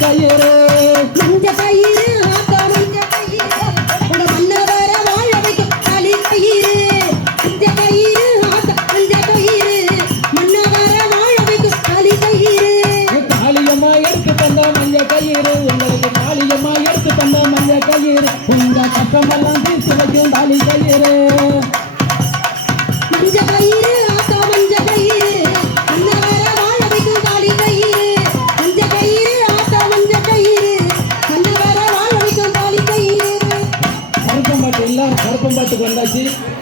கயிறு. மஞ்ச பயிறு கயிறு. உங்க கஷ்டமெல்லாம் தீர்த்து வைக்கும் தாலி கயிறு. combate con Dachi.